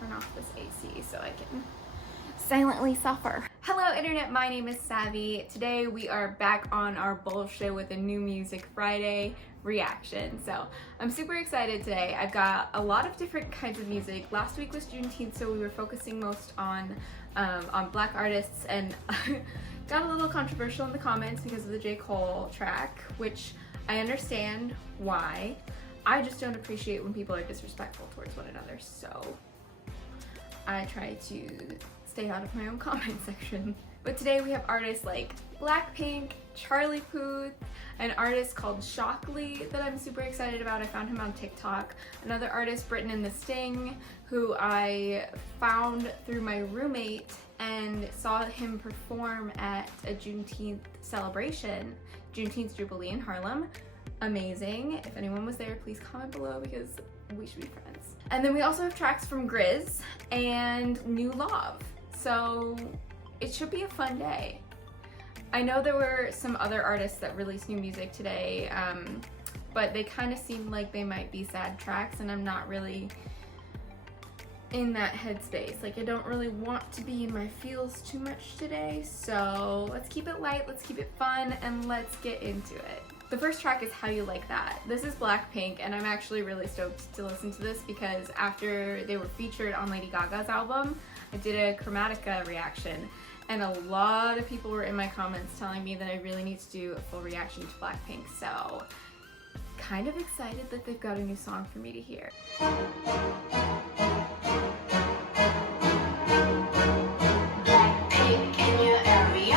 turn off this AC so I can silently suffer. Hello internet, my name is Savvy. Today we are back on our bullshit with a new Music Friday reaction. So I'm super excited today. I've got a lot of different kinds of music. Last week was Juneteenth, so we were focusing most on Black artists, and got a little controversial in the comments because of the J. Cole track, which I understand why. I just don't appreciate when people are disrespectful towards one another, so I try to stay out of my own comment section. But today we have artists like Blackpink, Puth, an artist called Shockley that I'm super excited about. I found him on TikTok. Another artist, Britton and the Sting, who I found through my roommate and saw him perform at a Juneteenth celebration, Juneteenth Jubilee in Harlem. Amazing. If anyone was there, please comment below because we should be friends. And then we also have tracks from GRiZ and new Lauv. So it should be a fun day. I know there were some other artists that released new music today, but they kind of seemed like they might be sad tracks, and I'm not really in that headspace. Like, I don't really want to be in my feels too much today, so let's keep it light, let's keep it fun, and let's get into it. The first track is How You Like That. This is Blackpink, and I'm actually really stoked to listen to this because after they were featured on Lady Gaga's album, I did a Chromatica reaction, and a lot of people were in my comments telling me that I really need to do a full reaction to Blackpink, so kind of excited that they've got a new song for me to hear. Blackpink in your area.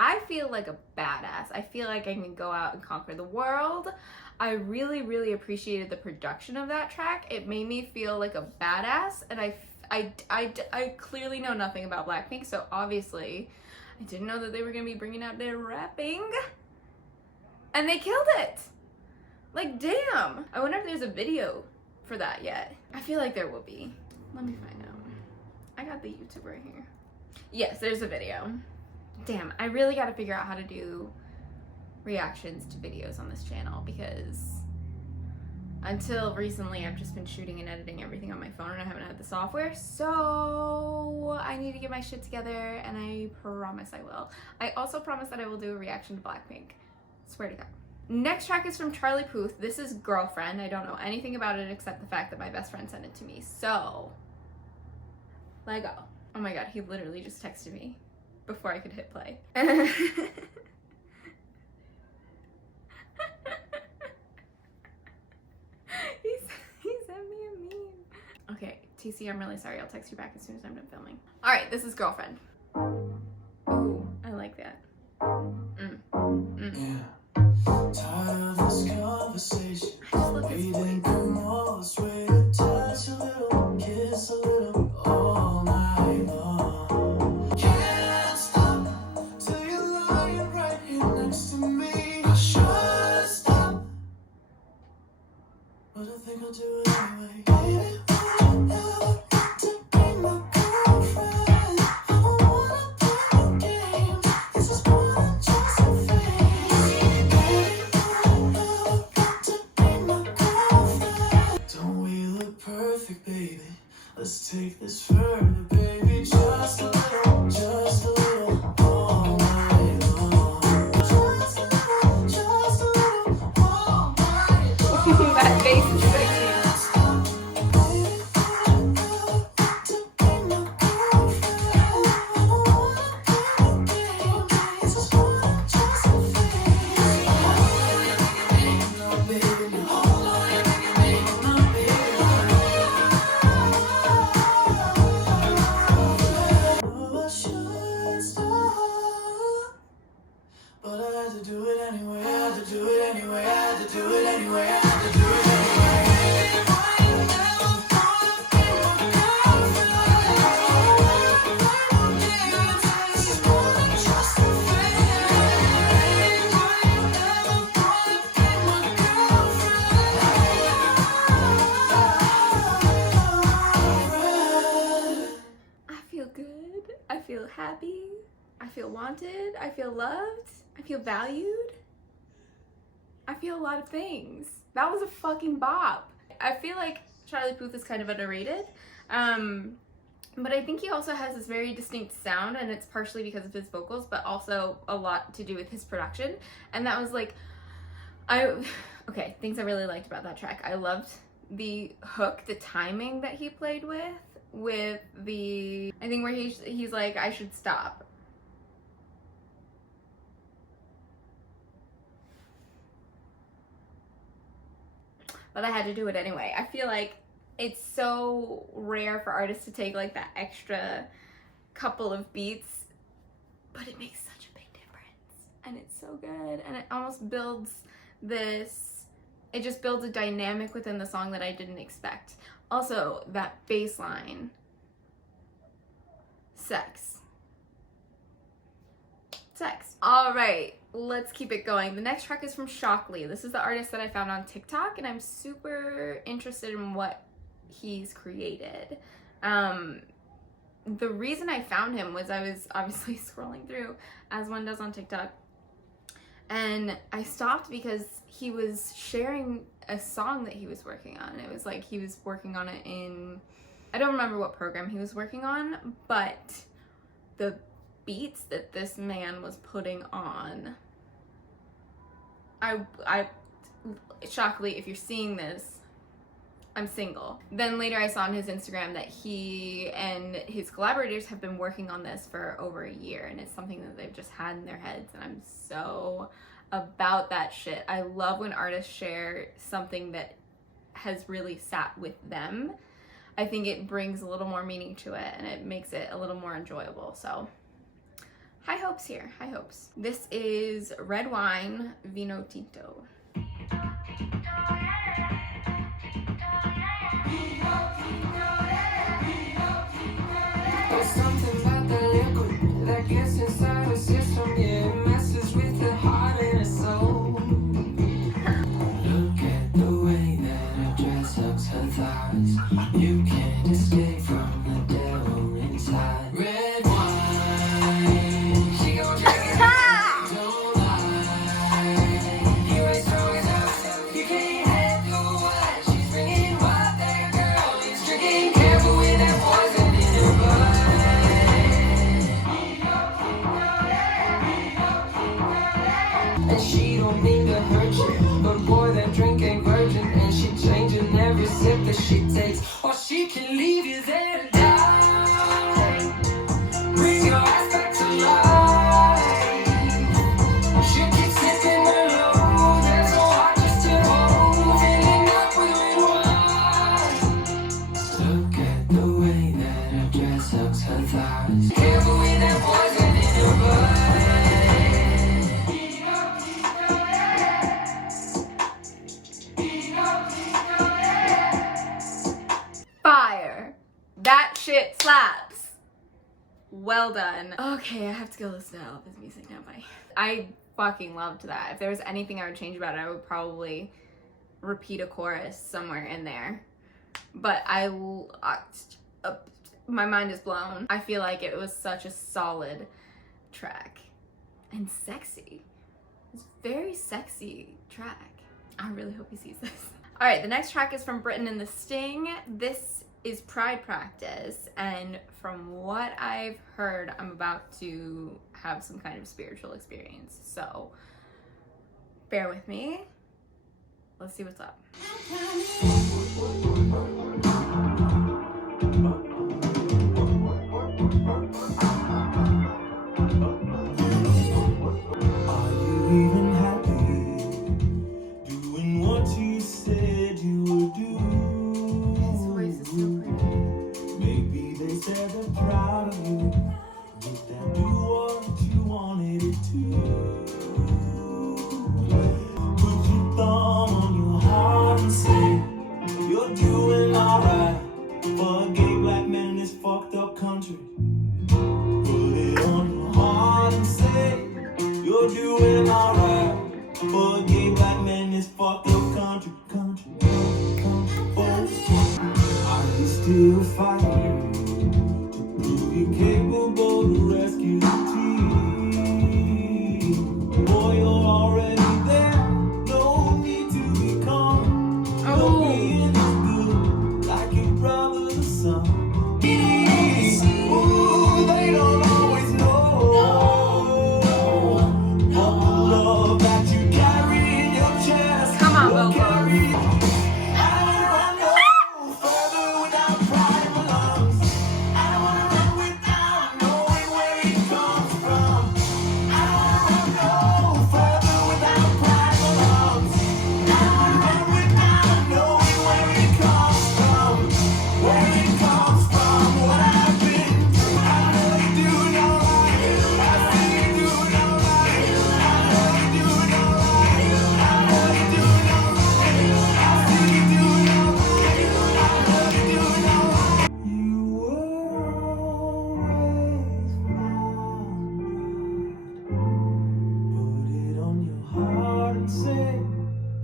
I feel like a badass. I feel like I can go out and conquer the world. I really, really appreciated the production of that track. It made me feel like a badass, and I clearly know nothing about Blackpink, so obviously I didn't know that they were gonna be bringing out their rapping, and they killed it. Like, damn. I wonder if there's a video for that yet. I feel like there will be. Let me find out. I got the YouTube right here. Yes, there's a video. Damn, I really gotta figure out how to do reactions to videos on this channel, because until recently I've just been shooting and editing everything on my phone and I haven't had the software, so I need to get my shit together, and I promise I will. I also promise that I will do a reaction to Blackpink. Swear to God. Next track is from Puth. This is Girlfriend. I don't know anything about it except the fact that my best friend sent it to me, so let go. Oh my god, he literally just texted me before I could hit play. he sent me a meme. Okay, TC, I'm really sorry. I'll text you back as soon as I'm done filming. All right, this is Girlfriend. Ooh, I like that. Yeah. Tired of this conversation. I just love his voice. Touch a little, kiss a little, all night long. Can't stop till you're lying right here next to me. I should stop, But I think I'll do it anyway. Baby, would you ever to be my girlfriend? I don't wanna play no games. This is more than just a phase. Baby, would you ever to be my girlfriend? Don't we look perfect, baby? Let's take this further, baby. Just a little all night long. Just a little all night long. That face is so cute. But I had to do it anyway, I had to do it anyway, I had to do it anyway, I had to do it anyway. Why you never wanna be my girlfriend? This is more than just a phase. Why you never wanna be my girlfriend? I feel good. I feel happy. I feel wanted. I feel loved. I feel valued. I feel a lot of things. That was a fucking bop. I feel like Charlie Puth is kind of underrated. But I think he also has this very distinct sound, and it's partially because of his vocals, but also a lot to do with his production. And that was like, okay, things I really liked about that track. I loved the hook, the timing that he played with the, I think where he's like, I should stop. But I had to do it anyway. I feel like it's so rare for artists to take like that extra couple of beats, but it makes such a big difference. And it's so good. And it almost builds this, it just builds a dynamic within the song that I didn't expect. Also, that bass line, sex. All right, let's keep it going. The next track is from Shockley. This is the artist that I found on TikTok, and I'm super interested in what he's created. The reason I found him was I was obviously scrolling through, as one does on TikTok, and I stopped because he was sharing a song that he was working on. It was like he was working on it in, I don't remember what program he was working on, but the beats that this man was putting on, Shockley, if you're seeing this, I'm single. Then later I saw on his Instagram that he and his collaborators have been working on this for over a year, and it's something that they've just had in their heads, and I'm so about that shit. I love when artists share something that has really sat with them. I think it brings a little more meaning to it, and it makes it a little more enjoyable. So high hopes here, high hopes. This is Red Wine, Vino, Tinto. There's something about the liquid that gets inside the system, yeah, it messes with the heart and the soul. Look at the way that her dress hugs her thighs. You can't escape from the devil inside. Red wine, she gon' drink it. Don't lie, you ain't strong enough. You can't handle what she's bringing. What that girl is drinking. Careful with that poison in your blood. And she don't mean to hurt you, but boy, that drink ain't virgin, and she changing every sip that she takes, or she can leave you there to die. Bring your ass back to life. She keeps sipping her low, there's no heart just to hold, filling up with red wine. Look at the way that her dress hugs her thighs. Careful with that poison in your blood. Fire. That shit slaps. Well done. Okay, I have to go listen to all of his music now, buddy. I fucking loved that. If there was anything I would change about it, I would probably repeat a chorus somewhere in there. But my mind is blown. I feel like it was such a solid track and sexy. It's a very sexy track. I really hope he sees this. All right, the next track is from Britton and the Sting. This is Pride Practice, and from what I've heard, I'm about to have some kind of spiritual experience. So bear with me. Let's see what's up. Are you even happy doing what you said you would do? His voice is so pretty. Maybe they said they're proud of you. Did that do what you wanted it to? Put your thumb on your heart and say you're doing alright for a gay black man in this fucked up country. Put it on your heart and say you're doing alright for a gay black man in this fucked up country. Are you still fighting to prove you're capable to rescue the team? Boy, you're already there. No need to become. You're being as good like your brother or son. Ooh, they don't always know what the love that you carry in your chest. Come on, will vocals. carry. I don't wanna go further without pride belongs. I don't wanna run without knowing where it comes from. I don't wanna go further without pride belongs. I don't wanna run without knowing where it comes from. Where it comes from, what I've been through. I know you do know right. I see you do know right. I know you do know right. I know you do know right. I see you do know right. I know you do know right. You were always mine. Put it on your heart and say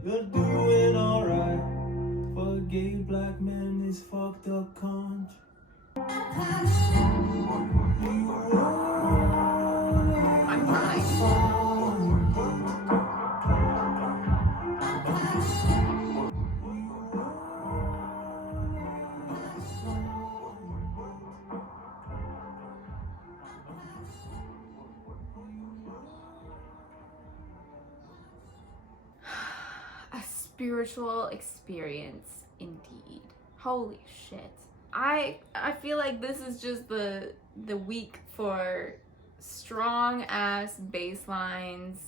you're doing alright for a gay black man in this fucked up country. I'm crying. A spiritual experience indeed. Holy shit. I feel like this is just the week for strong ass bass lines.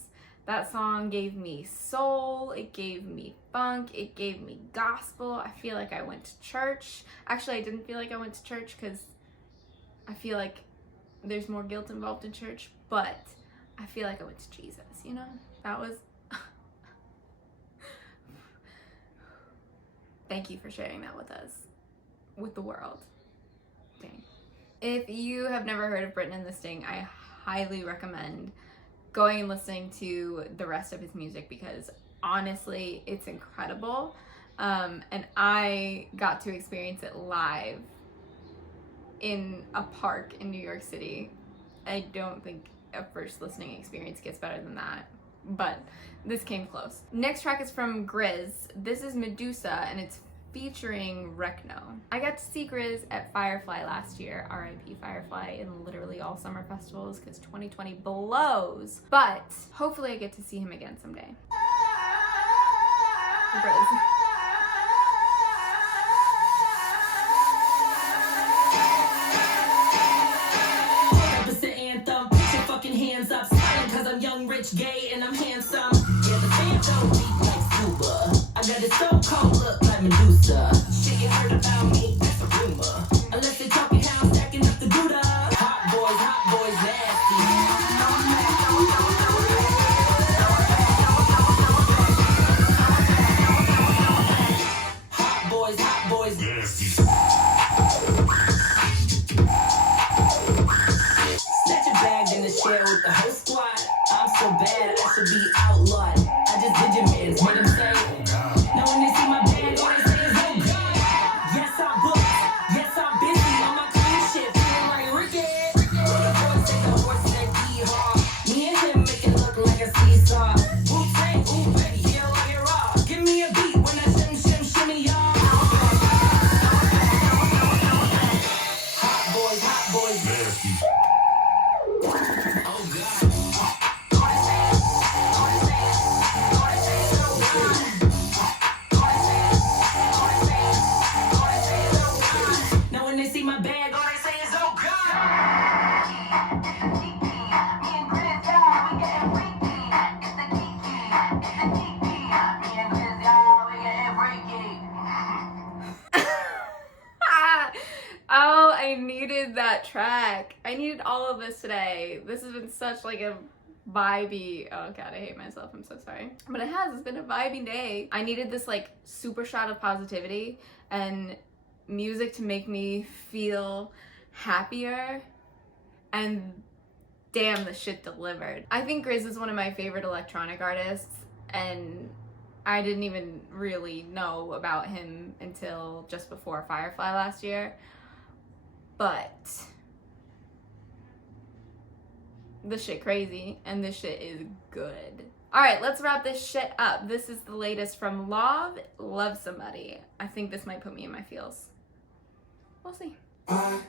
That song gave me soul, it gave me funk, it gave me gospel. I feel like I went to church. Actually, I didn't feel like I went to church because I feel like there's more guilt involved in church, but I feel like I went to Jesus, you know? That was... Thank you for sharing that with us, with the world. Dang. If you have never heard of Britton and the Sting, I highly recommend going and listening to the rest of his music because honestly, it's incredible. And I got to experience it live in a park in New York City. I don't think a first listening experience gets better than that, but this came close. Next track is from GRiZ. This is Medusa, and it's featuring Wreckno. I got to see GRiZ at Firefly last year, RIP Firefly, in literally all summer festivals because 2020 blows, but hopefully I get to see him again someday. GRiZ. Hands up, smiling cause I'm young, rich, gay, and I'm handsome. Yeah, the fans don't deep like scuba. I got this so cold look like Medusa. Shit you heard about me, that's a rumor. Unless they talking how I'm stacking up the Buddha. Hot boys, nasty. Hot boys, nasty. Snatch a bag in the share with the whole squad. I'm so bad, I should be outlawed. I just did your mans, made him say, no one I needed that track. I needed all of this today. This has been such like a vibey, oh god, I hate myself, I'm so sorry. But it's been a vibey day. I needed this like super shot of positivity and music to make me feel happier, and damn, the shit delivered. I think GRiZ is one of my favorite electronic artists, and I didn't even really know about him until just before Firefly last year. But this shit crazy, and this shit is good. All right, let's wrap this shit up. This is the latest from Lauv, Love Somebody. I think this might put me in my feels. We'll see. Why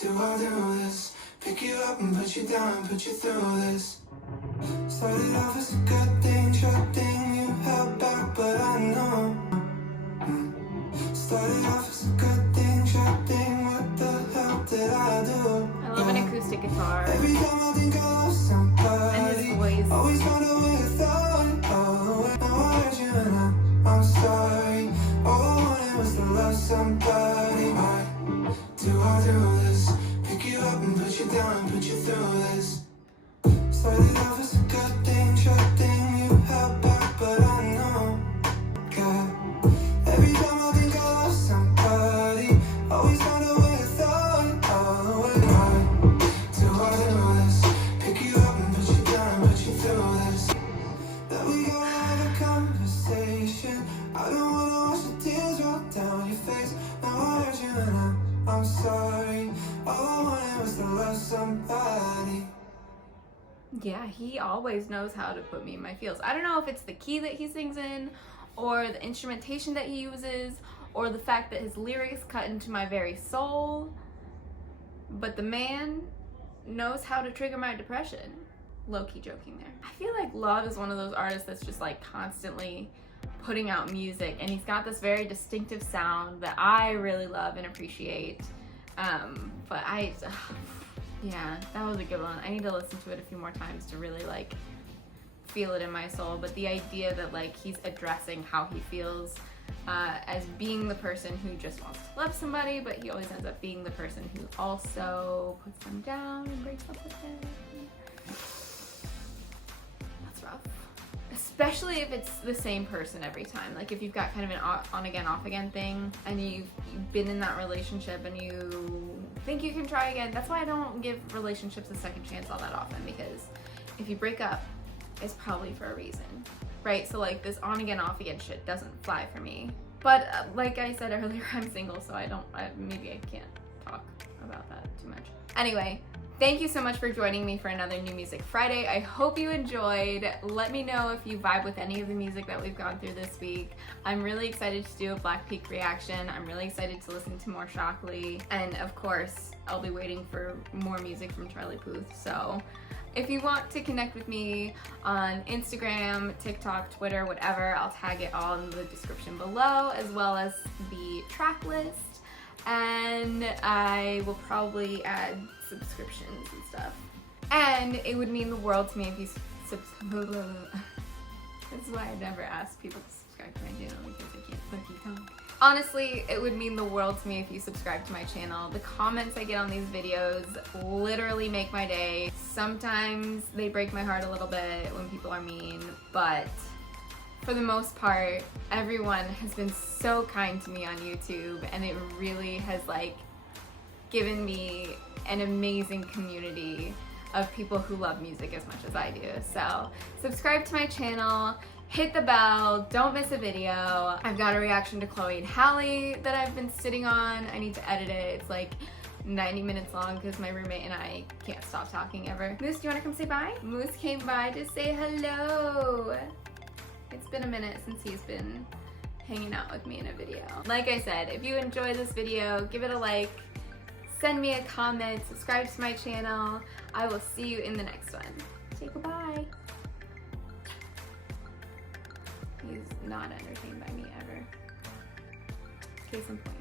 do I do this? Pick you up and put you down and put you through this. Started off as a good thing, short thing you held back, but I know. Started off as a good thing, short thing, what the hell did I do? I love an acoustic guitar. Every time I think I lost somebody, And his voice. always find a way to throw it all away. Now I hurt you and I'm sorry. All I wanted was to love somebody. Why do I do this? Pick you up and put you down and put you through this. Started off as a good thing, short thing you held back, but I know. God, every time I think I lost somebody, always find a way to throw it all away. Why do I do this? Pick you up and put you down and put you through this. That we gotta have a conversation. I don't wanna watch the tears roll down your face. Now I hurt you and I'm sorry. All I wanted was to love somebody. Yeah, he always knows how to put me in my feels. I don't know if it's the key that he sings in, or the instrumentation that he uses, or the fact that his lyrics cut into my very soul, but the man knows how to trigger my depression. Low-key joking there. I feel like Lauv is one of those artists that's just like constantly putting out music, and he's got this very distinctive sound that I really love and appreciate. But yeah, that was a good one. I need to listen to it a few more times to really like feel it in my soul. But the idea that like he's addressing how he feels as being the person who just wants to love somebody, but he always ends up being the person who also puts them down and breaks up with them. That's rough. Especially if it's the same person every time. Like if you've got kind of an on again, off again thing, and you've been in that relationship and you think you can try again. That's why I don't give relationships a second chance all that often, because if you break up, it's probably for a reason, right? So like this on again, off again shit doesn't fly for me. But like I said earlier, I'm single, so maybe I can't talk about that too much. Anyway, thank you so much for joining me for another New Music Friday. I hope you enjoyed. Let me know if you vibe with any of the music that we've gone through this week. I'm really excited to do a Blackpink reaction. I'm really excited to listen to more Shockley. And of course, I'll be waiting for more music from Puth. So if you want to connect with me on Instagram, TikTok, Twitter, whatever, I'll tag it all in the description below, as well as the track list. And I will probably add subscriptions and stuff. And it would mean the world to me if you subscribe. That's why I never ask people to subscribe to my channel, because I can't fucking talk. Honestly, it would mean the world to me if you subscribe to my channel. The comments I get on these videos literally make my day. Sometimes they break my heart a little bit when people are mean, but for the most part, everyone has been so kind to me on YouTube, and it really has like given me an amazing community of people who love music as much as I do. So subscribe to my channel, hit the bell, don't miss a video. I've got a reaction to Chloe and Halle that I've been sitting on. I need to edit it. It's like 90 minutes long because my roommate and I can't stop talking ever. Moose, do you wanna come say bye? Moose came by to say hello. It's been a minute since he's been hanging out with me in a video. Like I said, if you enjoyed this video, give it a like, send me a comment, subscribe to my channel. I will see you in the next one. Say goodbye. He's not entertained by me ever. Case in point.